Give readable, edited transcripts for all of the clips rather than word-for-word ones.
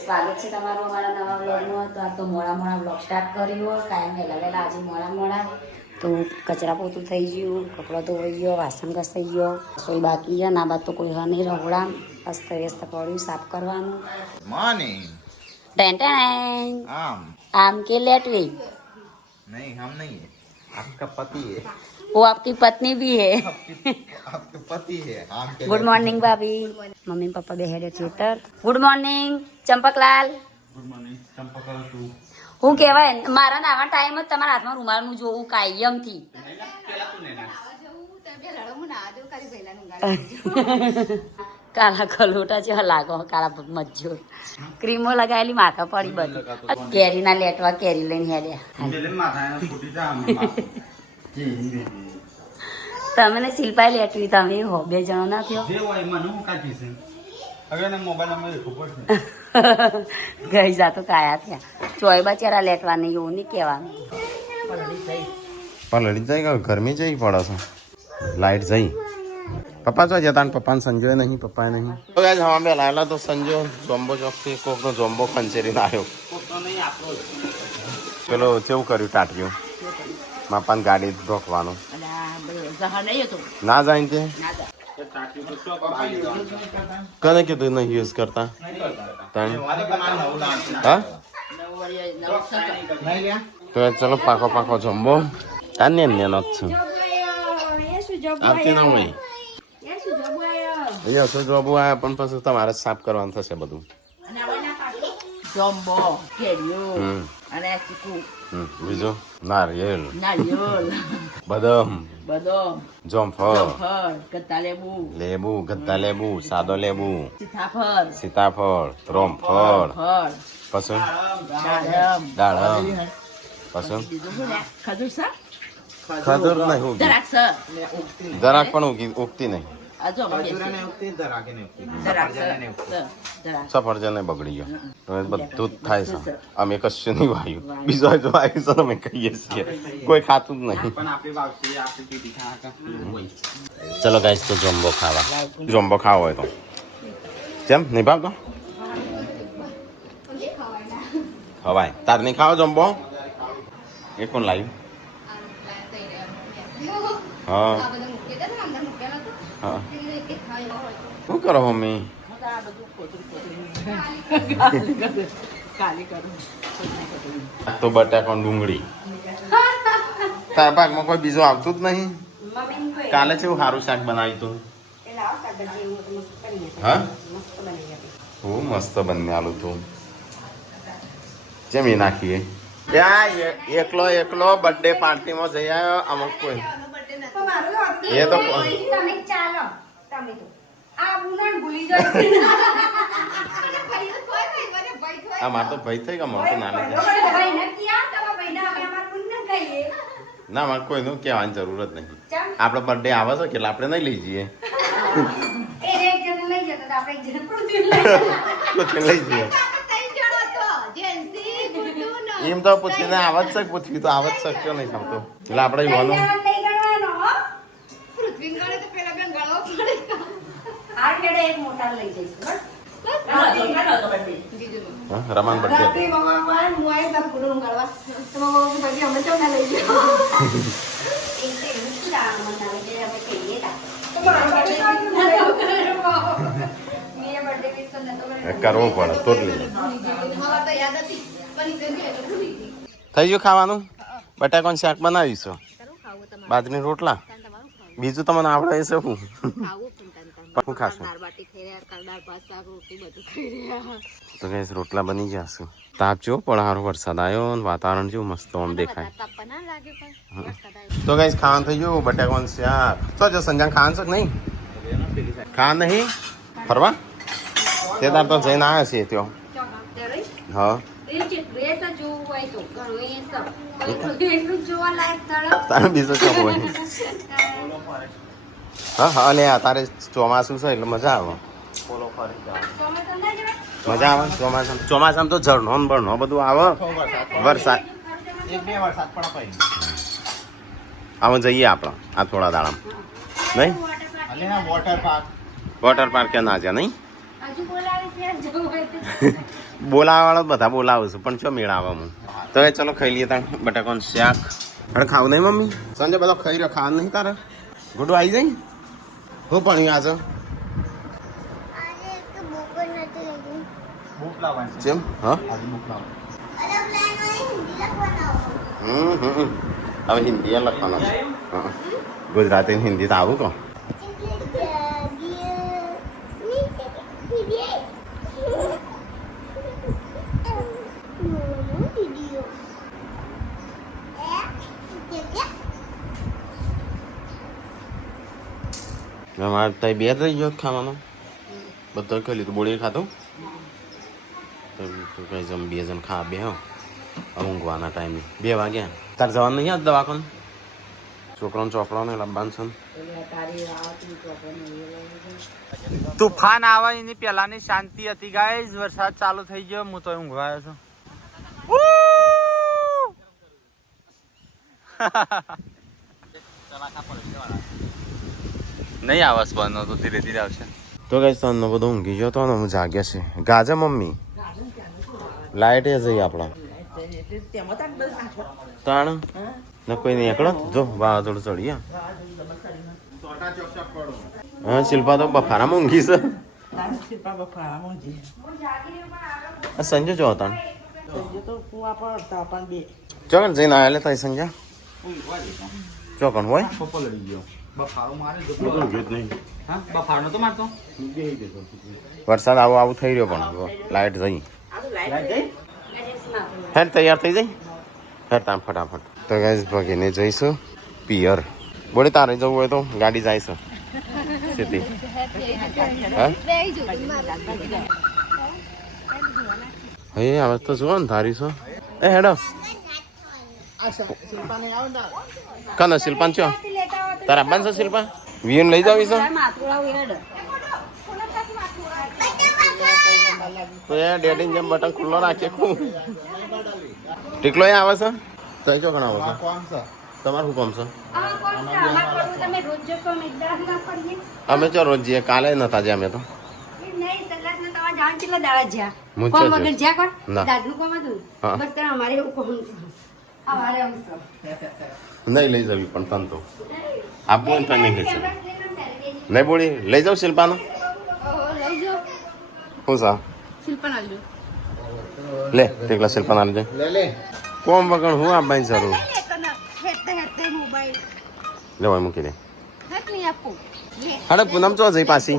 સ્વાગત છે તમારું અમારા નવા બ્લોગમાં. તો આ તો મોડા બ્લોગ સ્ટાર્ટ કર્યો. કાયમ વહેલા આજે મોડા તો કચરા પોતું થઈ ગયું, કપડો ધોઈ ગયો, વાસણ ઘસાઈ ગયો, રસોઈ બાકી છે. ના બાદ તો કોઈ હા નહીં, રહોડા અસ્ત વ્યસ્ત પડ્યું સાફ કરવાનું. मॉर्निंग आम के लेटवी नहीं हम नहीं है आपका पति है वो आपकी पत्नी भी है. आपके पति है आम के गुड मॉर्निंग भाभी. मम्मी पप्पा बेहेडे ખેતર. Good morning Champaklal. Good morning Champaklal तू હું કહેવાય મારા નાવા ટાઈમ જ તમારા હાથમાં રૂમાલનું જોવું કાયમથી. કાળા કલોટા જેવા લાગો, કાળા મજ્જો ક્રીમો લગાવેલી માથા પડી બધી. કેરીના લેટવા કેરી લઈને હેડ્યા. તમે ને શિલ્પાઈ લેટવી, તમે હો બે જણો ના થયો. ગઈ જાતો કાયા થયા. ચોય બચારા લેટવા નહીં એવું નહીં કહેવાનું. પલળી જાય ગરમી જઈ પડે છે, લાઈટ જઈ. પપ્પા જો જતા પપ્પાને સંજોય નહીં, પપ્પા નહીં. તો આજ હવા બે લાયેલા તો સંજો જોમ્બો ચોકથી કોકનો જોમ્બો ખંચેરીને આવ્યો. પેલો કેવું કર્યું ટાટિયું માપાને ગાડી ઢોકવાનું ના જાય તે કને કીધું નહીં યુઝ કરતા. હા તો ચલો પાકો પાકો જમ્બો કાને ને નો છું આવતી ના હોય. અહીંયા શું જોબુ આયા પણ પછી તમારે સાફ કરવાનું થશે બધું. જોમ્બો કેરીઓ અને ચીકુ, બીજું નારિયેલ, બદામ, જોમફળ, લેબુ, ગદ્દા લેબુ, સાદો લેબુ, સીતાફળ, રોમફળ, પછી દાડમ, પછી ખજૂર નહીં, જરાક પણ ઉગતી નહીં. સફરજન બગડી ગયો, બધું જ થાય છે. અમે કશું નહીં વાયું, બીજો જો આવ્યું છે અમે કહીએ છીએ, કોઈ ખાતું જ નહીં. ચલો ગાઈસ તો જોમ્બો ખાવા. જોમ્બો ખાવો હોય તો કેમ નહીં ભાવતો હવાય તાર નહીં ખાવો જોમ્બો. એ કોણ લાવ્યું? હા હા શું કરો મમ્મી? તો બટાકા ડુંગળી તારા પાકમાં કોઈ બીજું આવતું જ નહીં. કાલે છે એવું સારું શાક બનાવ્યું તું. હા બહુ મસ્ત બન્યાલું તું. જેમ એ નાખીએ એકલો બર્થડે પાર્ટીમાં જઈ આવ્યો. અમુક કોઈ એ તો મારે તો ભાઈ થઈ ગયા, મારે તો નાની ના મારે કોઈનું કહેવાની જરૂર જ નહીં. આપણો બર્થડે આવે છે એટલે આપણે નહીં લઈ જઈએ, લઈ જઈએ. એમ તો પૂછીને આવત છે, પૂછવી તો આવત શક્યો નહીં થતો એટલે આપણે જોવાનું. રમાન બર્થડે કરવો પડે તો જ લઈએ. થઈ ગયું ખાવાનું? બટાકાનું શાક બનાવીશું, બાજરીના રોટલા, બીજું તમને આવડે છે શું? શું ખાશું? તો ગેસ રોટલા બની જશે. તાપ જો પણ સારો વરસાદ આવ્યો, વાતાવરણ જેવું મસ્ત આમ દેખાય. તો ગેસ ખાવાનું થઈ ગયું બટાકાનું શાક. તો જો સંજાન ખાવાનું છે કે નહીં? ખા નહીં ફરવા તે તાર તો જઈને આવ્યા છીએ ત્યાં. હા તારે બીજું શું હોય? હા હા અને તારે ચોમાસું છે એટલે મજા આવે. મજા આવે ચોમાસામાં તો ઝરણો ને બરણો બધું આવે. વરસાદ આમાં જઈએ આપણે આ થોડા દાડામાં નહીં. વોટર પાર્ક ક્યાં ના જ્યાં નહીં બોલાવા વાળા બધા બોલાવું છું પણ ચો મેળાવા હું તો એ ચલો ખાઈ લઈએ તાર બટાકાનું શાક અરે ખાવ નહીં મમ્મી સંજય બધો ખાઈ રહ્યો ખાવાનું નહીં તારે ગુડું આવી જાય હું પણ આજે ભૂખ લાવવાની છે જેમ હા આજે ભૂખ લાવવાની હવે હિન્દી લખવાનું છે હા ગુજરાતી ને હિન્દી તો આવું કહો અમારે ત્યાં બે થઈ ગયો ખાવાનો બધો ખાઈ લીધું બોળી ખાધું તો કઈ જમ બે જણ ખા બે હો ઊંઘવાના ટાઈમે 2 વાગ્યા તારે જવાનું નહીં આજ દવાખાને છોકરાને ચોપડાને લાવવાનું છે તુફાન આવે એની પહેલાની શાંતિ હતી ગાઈસ વરસાદ ચાલુ થઈ ગયો હું તો ઊંઘવાયો છું નહીં આવસ બનો તો ધીરે ધીરે આવશે તો કઈ તને બધો ઊંઘી ગયો તો ને હું જાગ્યા છે ગાજે મમ્મી લાઈટ એ જઈ આપણા તાણ ને કોઈ નહીં એકડો જો વાવાઝોડું ચડી હા શિલ્પા તો બફારામાં ઊંઘી છે આ સંજય જો તાણ ચોકન જઈને આવેલે તાઈ સંજય ચોકન હોય પપ્પો લડી ગયો બફારો મારે જો ઊંઘ્યું જ નહીં હા બફારો નતો મારતો વરસાદ આવું થઈ રહ્યો પણ લાઈટ જઈ હેર તૈયાર થઈ જાય હેર તામ ફટાફટ તો ગાઈસ ભગીને જઈશું પિયર બોલે તારે જવું હોય તો ગાડી જાય છે સીધી હા હે હવે તો જુઓ ને તારી છો એ હેડો કનો શિલ્પાન છો તારા બંધ છે શિલ્પા વિયન લઈ જાવી છે તો એ ડેડિંગ જેમ બટન ખુલ્લો રાખે ખૂબ ટીકલો એ આવે છે તો એ ચોકણ આવે છે કોણ છે તમારું શું કામ છે અમે ચો રોજ જઈએ કાલે નતા જ્યાં અમે તો હા. નહીં લઈ જવી પણ તન તો આપવું ને તો નહીં લઈ જવી નહીં બોલી લઈ જાઉં શિલ્પાનો શું સા લે ટીકલા શિલ્પા ના લેજે લે કોમ વગર હું આપવાની જરૂર લેવાય મૂકી દે અરે પૂનમ ચો જઈ પાછી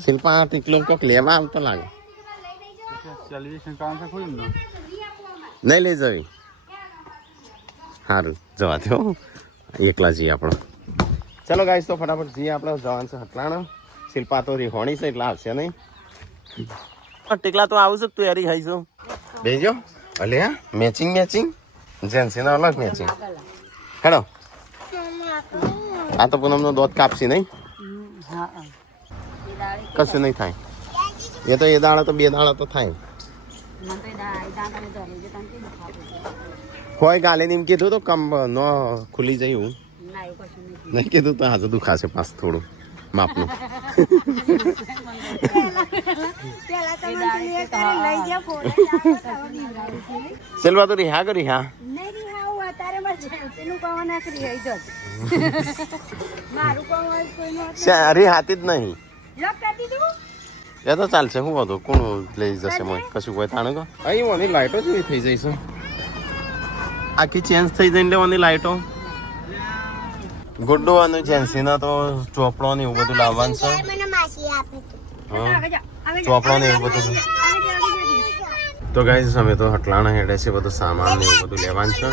શિલ્પા ટીકલો કોક લેવા આવતો લાગે સેલિબ્રેશન કામ છે કોઈ નહીં લઈ જવી સારું જવા દો એકલા જઈએ આપણે ચલો ગાઈસ તો ફટાફટ જઈએ આપણે જવાનું છે હટલાણા શિલ્પા તો રીહોણી છે એટલે આવશે નહીં ટીકલા તો આવું છે તું યારી ખાઈશું બેજો અલે હા મેચિંગ જેન્સીનો અલગ મેચિંગ હેડો આ તો પૂનમનો દોધ કાપશી નહીં કશું નહીં થાય એ તો એ દાડા તો 2 દાડા તો થાય કોઈ ગાલે એમ કીધું તો કમ ન ખુલી જાય એવું નહીં કીધું તો હાજર દુખાશે પાસ થોડું માપનું સેલવા તો રિહા કરી હા અરે હાથી જ નહીં એ તો ચાલશે શું બધું કોણ લઈ જશે મને કશું કોઈ તાણે કો અહીં મને લાઈટો જ થઈ જઈશ આખી ચેન્જ થઈ જઈને લેવાની લાઈટો ગુડ્ડો અને જેન્સીના તો ચોપડો ને એવું બધું લાવવાનું છે ચોપડો ને એવું બધું તો ગાઈસ અમે તો હટલાણા હેડે છે બધું સામાન ને એવું બધું લેવાનું છે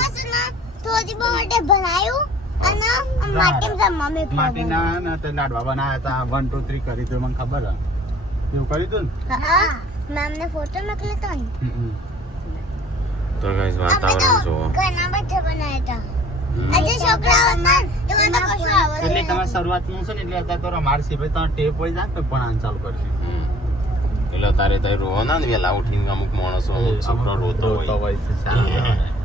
માટીના ને તે લાડવા બનાવ્યા હતા 1 2 3 કરી તો મને ખબર હે એવું કર્યું તું મેમને ફોટો મોકલ્યો તો તો ગાઈસ વાતાવરણ જોવો ઘણા બધા બનાવ્યા હતા આજે છોકરાઓ પણ એમાં તો કશું આવે એટલે તમારે શરૂઆતમાં છે ને એટલે અત્યારે તો રમાડ છે ભાઈ તમે ટેપ હોય જાય તો પણ આન ચાલુ કરશે એટલે તારે તો રોવો ના ને વેલા ઉઠીને અમુક માણસો અમુક છોકરો રોતો હોય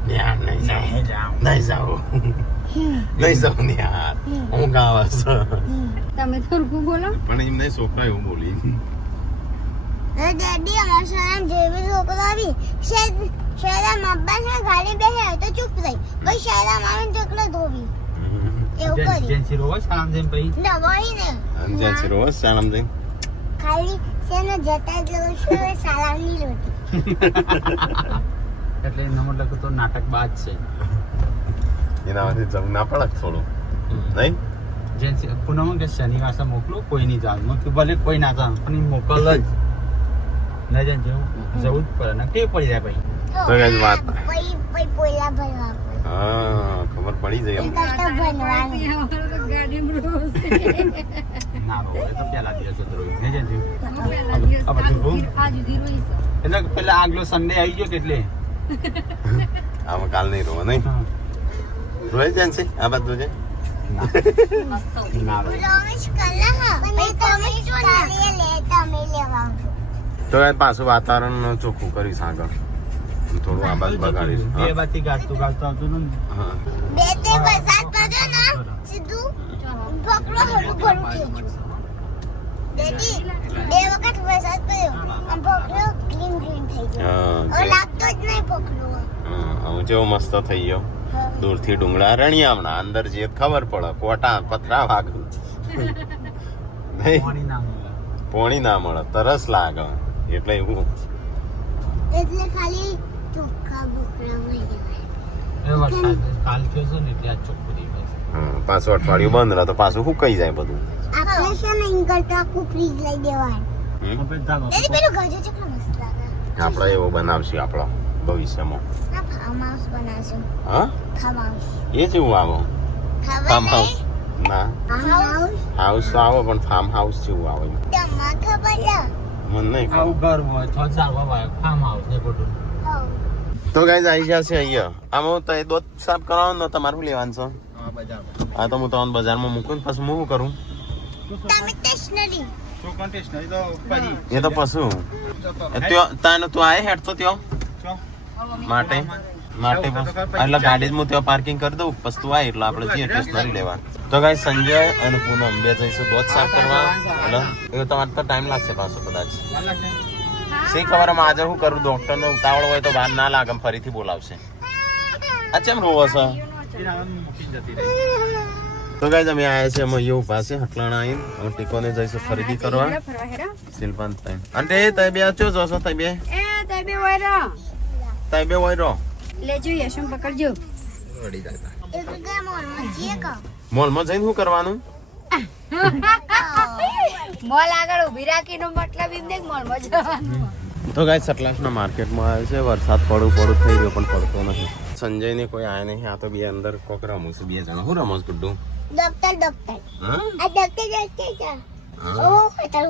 ન્યા નહીં જાઓ નહીં જાઓ ન્યા હું ગાવા તમે થોડું બોલો પણ એમ નહીં છોકરા એવું બોલી ડેડી અમારા શાળામાં જેવી છોકરો આવી શાળામાં અબ્બા છે ગાડી બેસે તો ચૂપ રહી પછી શાળામાં આવીને ચકલો ધોવી એવું કરી જેન્સી રોવા શામ જેમ પછી નવાઈ ને જેન્સી રોજ શાળામાં જઈને ખાલી શેને જતા જવું છે શાળાની રોટી એટલે એનો મતલબ કે તો નાટક બાદ છે એનામાંથી જવું ના પડે થોડું નહીં જેન્સી પૂનમ કે શનિવાર સે મોકલો કોઈ નહીં જાણ મેં ભલે કોઈ ના જાણ પણ ઈ મોકલ જ ના જાણ જવું જ પડે ને કેવું પડી જાય પછી તો guys, વાત. પછી પોલા ભરવા પડે હા ખબર પડી જાય એમ. એ કરતા ભણવાનું ના રો એ તો પેલા દિવસ જ રોઈ ને જેન્સી આ બધું બહુ એટલે પેલા આગલો સન્ડે આવી ગયો એટલે આમાં કાલ નહીં રોવા નહીં રોય જેન્સી આ બધું છે ના રો રમેશ કલા હા પણ તમે કાલે લે તમે લેવા આવજો તો guys, પાછું વાતાવરણ ચોખ્ખું કરીશ આગળ થોડું આ બાજુ બગાડીશ બે બાથી ગાજતું આવતું ને હા બે તે વરસાદ પડ્યો ને સીધું પકડો હળું ભરું થઈ ગયું ડેડી બે વખત વરસાદ પડ્યો આમ પકડો ગ્રીન ગ્રીન થઈ ગયો હા હવે લાગતો જ નહીં પકડો હું જેવો મસ્ત થઈ ગયો દૂરથી ડુંગળા રણિયામણા અંદર જે ખબર પડે કોટા પતરા વાગ નહીં પાણી ના મળે પોણી ના મળે તરસ લાગે એટલે એવું એટલે ખાલી ચોખ્ખા બોકડા વહી જવાય એ વરસાદ કાલ થયો છે ને એટલે આ ચોખ્ખું દેખાય છે હા પાછું અઠવાડિયું બંધ રહે તો પાછું સુકાઈ જાય બધું આપણે છે ને ઇન્કરતા આખું ફ્રીજ લઈ દેવાય હમ? આપણે ધાગો ડેડી પેલું ગજો ચકલો મસ્ત લાગે આપણે એવો બનાવશું આપણો ભવિષ્યમાં ના ફાર્મ હાઉસ બનાવશું હા ફાર્મ હાઉસ એ જેવું આવો ખબર ફાર્મ હાઉસ નહીં ના ફાર્મ હાઉસ હાઉસ તો આવો પણ ફાર્મ હાઉસ જેવું આવે તમને ખબર છે મને નહીં આવું ખબર ઘર હોય તો ચાલવા વાય ફાર્મ હાઉસ ને બધું હઉ. તો ગાઈઝ આવી જશે અહીંયા આમાં તો એ દોત સાફ કરવાનું ને તમારું લેવાનું છે હા બજાર આ તો હું તમને બજારમાં મૂકું ને પછી હું શું કરું તમે સ્ટેશનરી શું કોન્ટેસ્ટ તો પછી એ તો પશુ ત્યાં તું આય હેડ તો ત્યાં માટે માટે બસ એટલે ગાડી જ હું ત્યાં પાર્કિંગ કરી દઉં પછી તું આય એટલે આપણે જઈએ સ્ટેશનરી લેવા તો ગાઈઝ સંજય અને પૂનમ બે જઈશું દોત સાફ કરવા એટલે એ તમારે તો ટાઈમ લાગશે પાછો કદાચ શી ખબર આમ આજે શું કરું ડોક્ટર નો ઉતાવળ હોય તો બહાર ના લાગે ફરીથી બોલાવશે આ કેમ રોવો છો મૂકી જતી રહી તો ગાઈઝ અમે આયા છે મૈયો પાસે હટલાણા આવીને અમે ટીકોને જઈશું ખરીદી કરવા શિલ્પાન તાઈ અને તઈ બે ચો જોશો તઈ બે હોય રો લેજો યશમ પકડજો રડી જાય એક ગેમ ઓન મજીએ કો મોલમાં જઈને શું કરવાનું મોલ આગળ ઊભી રાખીનો મતલબ એમ નહીં મોલમાં જવાનું તો ગાઈઝ સટલાસના માર્કેટમાં આવે છે વરસાદ પડું થઈ ગયો પણ પડતો નથી સંજયને કોઈ આયા નહીં આ તો બે અંદર કોક રમું છું બે જણા હું રમું છું ગુડ્ડુ ડોક્ટર હા આ ડોક્ટર છે ઓ હોટલ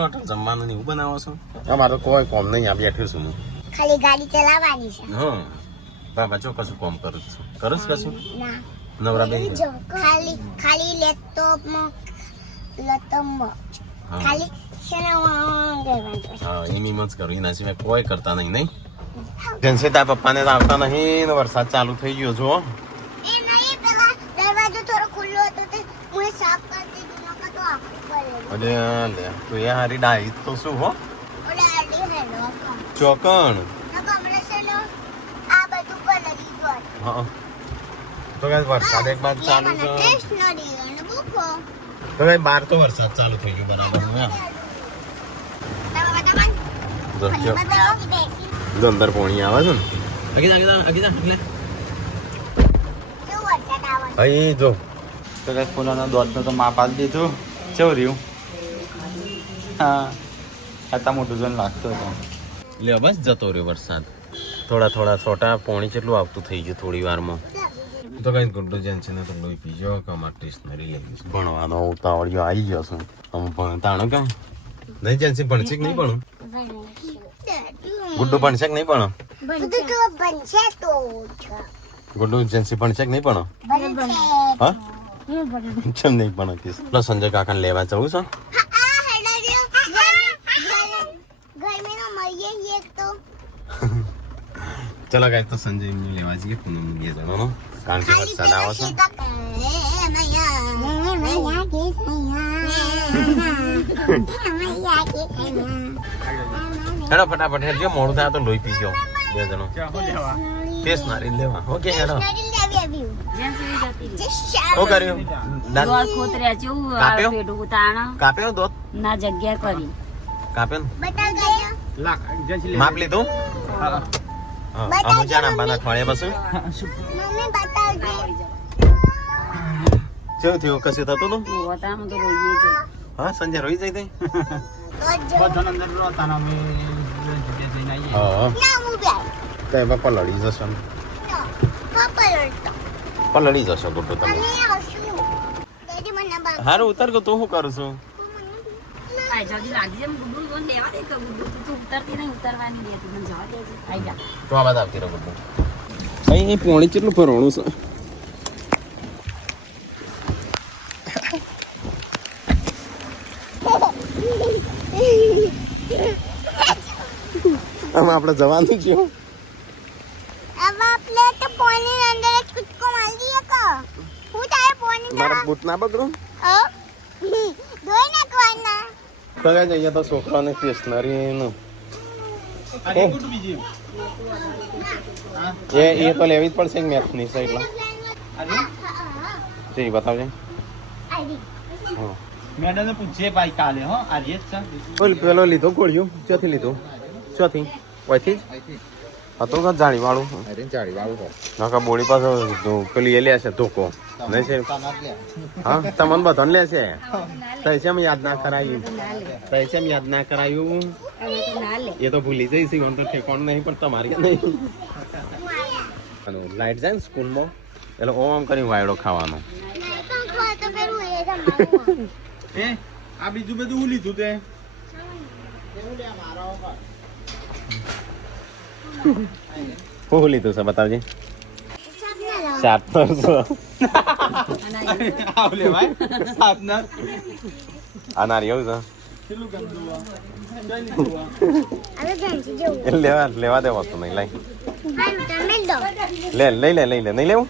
હોટલ જમવાનું ને એવું બનાવો છો અમારે તો કોઈ કોમ નહીં આ બેઠી છું હું ખાલી ગાડી ચલાવવાની છે હા બાબા જો કશું કોમ કરું છું કરું કશું ના નવરા બે ખાલી લેપટોપમાં ખાલી હા એમ જ કરું એના સિવાય કોઈ કરતા નહીં જેન્સી તારા પપ્પાને તો આવતા નહીં ને વરસાદ ચાલુ થઈ ગયો જો એ નહીં પેલા દરવાજો થોડો ખુલ્લો હતો તે હું સાફ કરતી હતી નકર તો આખું પડે અરે લે તું એ હારી ડાઈ તો શું હો ઓલા આડી હેલો ચોકણ નકર હમણાં છે ને આ બધું પલળી ગયું હા તો ગાઈસ વરસાદ એક બાદ ચાલુ છે સ્ટેશનરી અને બુકો તો ગાઈસ બાર તો વરસાદ ચાલુ થઈ ગયો બરાબર નું એમ જો જો અંદર પોણી આવે છે ને આગી જા એટલે અહીં જો તો કઈ ફૂલોના દોડનું તો માપ આપી દીધું કેવું રહ્યું હા આટલા મોટું જોઈને લાગતું હતું લે બસ જતો રહ્યો વરસાદ થોડા છોટા પોણી જેટલું આવતું થઈ ગયું થોડી વારમાં તો કઈ ગુડ્ડુ જેન્સી ને તો લોહી પીજો કે અમારે સ્ટેશનરી લઈ ગઈ ભણવાનો ઉતાવળિયો આવી ગયો છું અમે ભણતાણો કેમ નહીં જેન્સી ભણશે કે નહીં ભણું ગુડ્ડુ ભણશે કે નહીં ભણો ગુડ્ડુ જેન્સી ભણશે કે નહીં ભણો હા કેમ નહીં ભણો પ્લસ સંજય કાકાને લેવા જવું છે ચલો ગાઈસ તો સંજય ને લેવા જઈએ પૂનમ બે જણાનો કારણ કે વરસાદ આવે છે હેડો ફટાફટ હેડજો મોડું થાય તો લોહી પી ગયો બે જણો ટેસ્ટ મારી લેવા ઓકે હેડો જ્યાં સુધી જતી રહી. શું કર્યું દોડ ખોતર્યા જેવું આ કાપ્યો? પેટું તાણ કાપ્યો દોત ના જગ્યા કરી. કાપ્યો ને? બતા ગયો લાખ જલ્દી માપ લીધું હા હા અમુ જાણ બાના ખોળે પછી મમ્મી બતાવજે કેવું થયું કશું થતું હતું હું વતામાં તો રોઈએ છે. હા સંજય રોઈ જઈ હતી બધા અંદર રોતા ને અમે જગ્યાએ જઈને આવીએ હા ના હું બેર કઈ બાપા લડી જશો ને પપ્પા લડતો પણ લડી જશો ગુડ્ડુ તમે અને આવશું ડેડી મને બાપ હારું ઉતર કે તું શું કરું છું આ જલ્દી લાગી જાય ગુડ્ડુ તો લેવા દે કે ગુડ્ડુ તું ઉતરતી નહીં ઉતરવાની દે તું મને જવા દેજે. આઈ જા. તો આ બાદ આવતી રહો ગુડ્ડુ અહીં પોણી કેટલું ફરવાનું છે આમાં આપણે જવાનું છે अब आपले तो पाणी अंदर एक कुटको मार दिया का હું તારે પાણી મારા બૂટ ના બગડું ધોઈ નાખવાના કરે જઈએ તો છોકરાને સ્ટેશનરી નું અરે ગુડ બીજી એ તો લેવી જ પડશે મેથની સાઈડમાં અરે જી બતાવજે હા મેડમ ને પૂછે ભાઈ કાલે હો આજે જ છે ઓલ પેલો લીધો ગોળ્યું ચોથી લીધો ચોથી ઓયથી જ હતું કે જાળી વાળું અરે જાળી વાળું નાકા બોડી પાસે પેલી એ લે છે ધોકો નહીં છે હા તમને બધાને લે છે તૈસેમ યાદ ના કરાયું તૈસેમ યાદ ના કરાયું હવે તો ના લે. એ તો ભૂલી જઈશ એમ તો ઠેકાણ નહીં પણ તમારી નહીં લાઈટ જાય ને સ્કૂલમાં એટલે ઓમ કરી વાયડો ખાવાનો નહીં પણ ખવા તો પેલું એ તમારું એ આ બીજું બધું હું લીધું તે શું લીધું છે બતાવજે સપના શાર્પનર છે આવ લે ભાઈ સાપના આ નારિયેળ છે કેટલું ગંદુ આ હવે ગંજી જેવું એ લેવા દેવા તો નહીં લાઈ હા તમે દો લઈ લે નહીં લેવું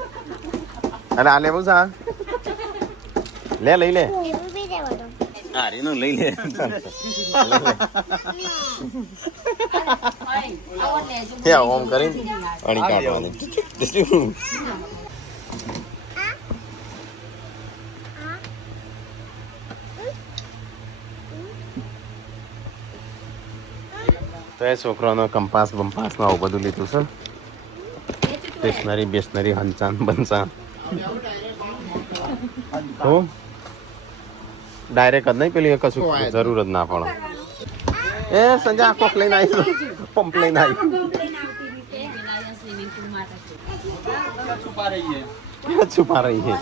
અને આ લેવું છે આ? લઈ લે એવું બી દેવો દો હારીનું લઈ લે ત્યાં ઓમ કરીને અણી કાઢવાની તો એ છોકરાનો કંપાસ બંપાસ ને આવું બધું લીધું છે સ્ટેશનરી બેશનરી હંચાન બંચાન તો ડાયરેક્ટ જ નહીં પેલી કશું જરૂર જ ના પડે એ સંજય આ કોક લઈને આવી પંપ લઈને આવી સ્વિમિંગ પુલ માટે છુપા રહીએ છુપા રહી છે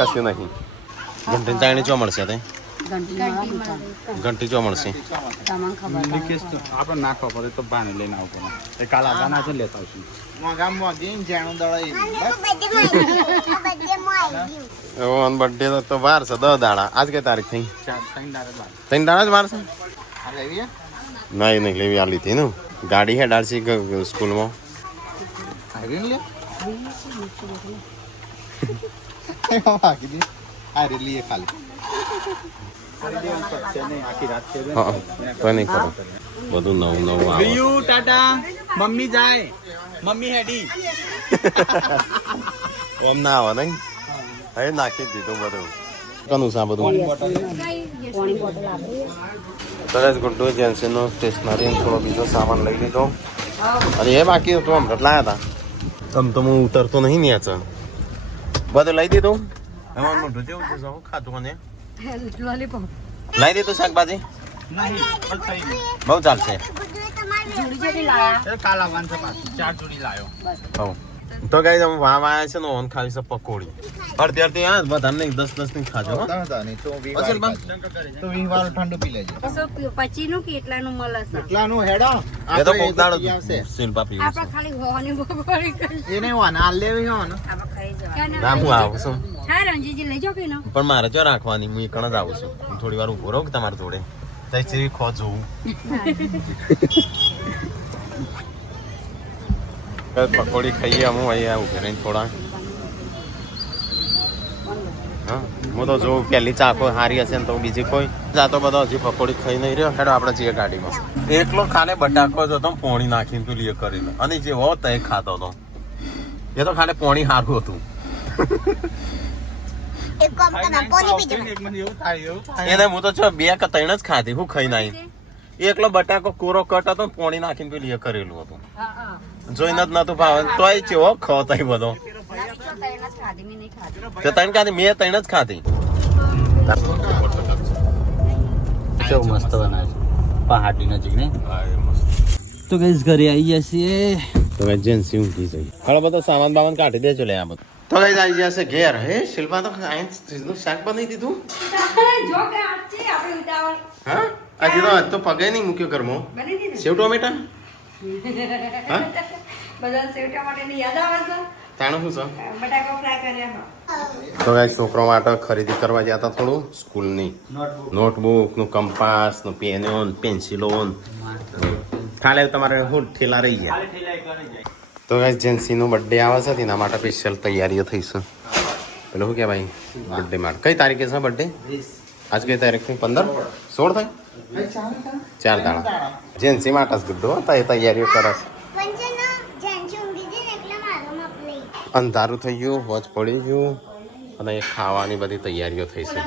કશું નહીં ઘંટી ચાયણી ચો મળશે તે ઘંટી ચો મળશે તમને ખબર નિકેશ તો આપણે નાખવા પડે તો બાને લઈને આવવું પડે એ કાલ આગાના છે લેતા આવશું મોગામ મોગી જાણું દળાઈ બર્થડે માં આવી ગયું એવો બર્થડે તો વાર છે 10 દાડા આજ કઈ તારીખ થઈ ચાર ત્રણ દાડે બાર 3 દાડા જ વાર છે આ લેવી નહીં લેવી આ લીધી ને ગાડી હે ડાળસી સ્કૂલમાં આયરન લે બાકી દી આયરન લે ખાલી આખી રાત છે હા તો નહીં કરો બધું નવું આવે વિયુ ટાટા મમ્મી જાય મમ્મી હેડી એમ ના આવે નહીં હવે નાખી જ દીધું બધું કનું છે આ બધું પાણી બોટલ આપી સરસ ગુડ્ડુ એજન્સીનો સ્ટેશનરી થોડો બીજો સામાન લઈ લીધો અને એ બાકી હતું હમણાં લાયા હતા આમ તો હું ઉતરતો નહીં ને યાર બધું લઈ દીધું એમાં મોઢું જેવું છે જાઉં ખાતું મને લોલીપોપ લઈ દીધું શાકભાજી નહીં પણ થઈ ગયું બહુ ચાલશે બધું તમારે જોડી જોડી લાયા એ કાલ આવવાનું છે પાછું 4 જોડી લાયો હવ તો ગાઈસ અમે વાવ આવ્યા છે ને ઓન ખાવી છે પકોડી અડધી હા બધા નહીં 10 ની ખાજો હો નહીં તો અસલ બા તો 20 વાળો ઠંડુ પી લેજે 25 નું કેટલાનું મળે છે કેટલાનું હેડો એ તો કોક દાડો આવશે શિલ્પા પીવું આપણે ખાલી હોવાની બપોરી કરી એ નહીં વાના આ લેવી હો ને આપણે ખાઈ જવાનું ના હું આવું છું હા રણજીજી લઈ જાઓ કે નો પણ મારે જો રાખવાની હું એકણ જ આવું છું હું થોડી વાર ઉભો રહું કે તમારી જોડે તઈ ચીરી ખો જોઉં પકોડી ખાઈએ અમુક અહીંયા ઉભે રહીને થોડા હા હું તો જોઉં પહેલી ચાકો હારી હશે ને તો બીજી કોઈ જાતો બધો હજી પકોડી ખાઈ નહીં રહ્યો. હેડો આપણે જઈએ ગાડીમાં. એકલો ખાને બટાકો જ હતો પોણી નાખીને પેલું એ કરીને અને જે હો તે ખાતો હતો. એ તો ખાને પોણી સારું હતું. એક કામ કર પાણી પી જા. મને એવું થાય એને હું તો છો 2 કે 3 જ ખાધી. હું ખાઈ નાઈ એકલો બટાકો કોરો કટ હતો ને પોણી નાખીને પેલું એ કરેલું હતું. જોઈને જ નતું ભાવે તોય ચેવો ખવતાય બધો. તે 3 ખાધી મેં 3 જ ખાધી. કેવું મસ્ત બનાવે છે પહાડી નજીક ને. તો ગઈસ ઘરે આવી ગયા છીએ. તો એજન્સી ઊંઘી જઈ. હાલો બધો સામાન બામાન કાઢી દેજો લે આ બધું. તો ગઈસ આવી ગયા છે ઘેર. હે શિલ્પા તો સીધું શાક બનાવી દીધું. હા આજે તો પગે નહીં મૂક્યો ઘરમાં. સેવ ટોમેટા હા તાણું શું છે. તો ગાઈસ છોકરો માટે ખરીદી કરવા ગયા હતા થોડું સ્કૂલની નોટબુક નું કંપાસ નું પેનો પેન્સિલો ખાલી તમારે હું ઠેલા રહી ગયા. તો ગાઈસ જેન્સી નો બર્થડે આવે છે તેના માટે સ્પેશિયલ તૈયારીઓ થઈ છે. પેલો શું કે ભાઈ બર્થડે માટે કઈ તારીખે છે બર્થડે? આજ કઈ તારીખ થઈ? 15 16 થાય 4 દાડા. જેન્સી માટે જ કીધું હતા એ તૈયારીઓ કરે છે. પણ છે ને જેન્સી ઊંઘી ગઈ ને એટલે મારું માપ નહીં. અંધારું થઈ ગયું વોચ પડી ગયું અને એ ખાવાની બધી તૈયારીઓ થઈ છે.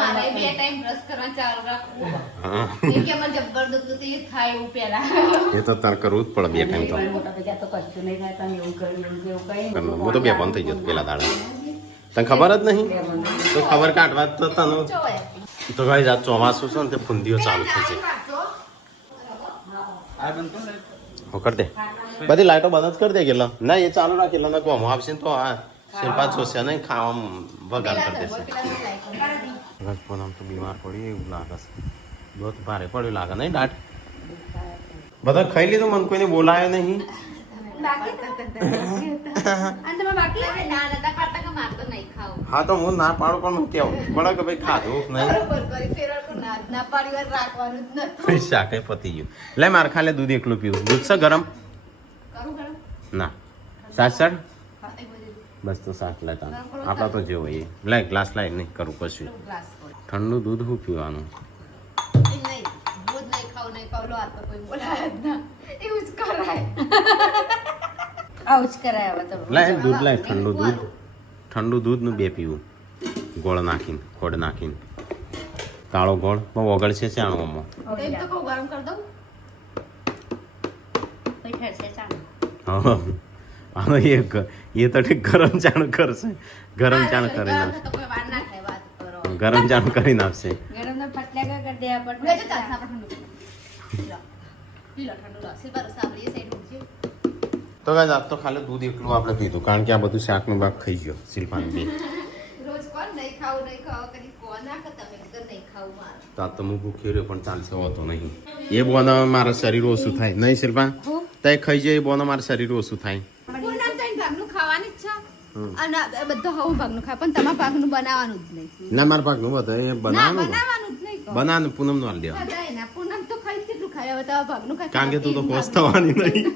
મારે 2 ટાઈમ બ્રશ કરવા ચાલુ રાખવું. એ કે મને જબરદસ્ત તો એ થાય એવું પહેલા. એ તો તાર કરવું જ પડે 2 ટાઈમ તો. હું તો 2 પણ થઈ ગયો પેલા દાડા. તને ખબર જ નહીં તો ખબર કાઢવા તો તને. તો ગાઈસ આ ચોમાસું છે ને તે ફૂંદીઓ ચાલુ થઈ છે. હું કરી દે બધી લાઈટો બંધ જ કરી દે ગયેલો ના એ ચાલુ રાખેલો ને ગોમો આવશે ને તો આ શિલ્પા જોશે નહીં ખાવામાં વગાડ કરી દેશે. પૂનમ તો બીમાર પડી એવું લાગે છે. બહુ ભારે પડ્યું લાગે નહીં દાટ. બધા ખાઈ લીધું મને કોઈને બોલાયો નહીં. હા તો હું ના પાડું પણ કેવું પડે કે ભાઈ ખાધું નહીં શાકે પતી ગયું. લે મારે ખાલે દૂધ એકલું પીવું. દૂધ છે ગરમ ના સાસડ બસ તો સાસ લેતા આપણા તો જેવો એ લે ગ્લાસ લાવી નહીં કરું કશું. ઠંડુ દૂધ શું પીવાનું? લાય દૂધ લાય ઠંડુ દૂધ નું 2 પીવું ગોળ નાખીને ખોડ નાખીને કાળો ગોળ બહુ ઓગળ છે ચાણવામાં. આનો એ તો ઠીક ગરમ ચાણ કરશે. ગરમ ચાણ કરી નાખશે. ગરમ ચાણ કરી નાખશે. તો ગાઈસ આજ તો ખાલી દૂધ એકલું આપણે પીધું કારણ કે આ બધું શાકનો ભાગ ખાઈ ગયો શિલ્પાની બે. તો આ તો હું ભૂખ્યો રહ્યો પણ ચાલશે હોતો નહીં. એ બોનો મારા શરીર ઓછું થાય નહીં શિલ્પા તે ખાઈ જાય એ બોનો મારા શરીર ઓછું થાય. અને બધો હવું ભાગનું ખાય પણ તમારા ભાગનું બનાવવાનું જ નહીં. ના મારા ભાગનું બધું એ બનાવવાનું જ નહીં. બનાવવાનું પૂનમ નું હાલ દેવા પૂનમ તો ખાઈ કેટલું ખાય હવે તમારા ભાગનું ખાય. કારણ કે તું તો પોસ્ટ થવાની નહીં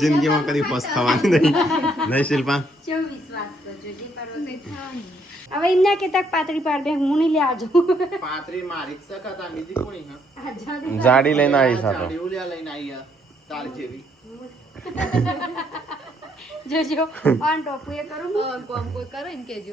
જિંદગીમાં કદી પોસ્ટ થવાની નહીં નહીં શિલ્પા. હવે એમના કેતા પાતળી પાડ બે હું નહીં લે આજો પાત્રી મારી જ સકતા બીજી કોની હા જાડી લઈને આવી સાતો ઉલિયા લઈને આવી તાર જેવી જોજો ઓન ટોપુ એ કરું કોમ કોઈ કરો એમ કેજો.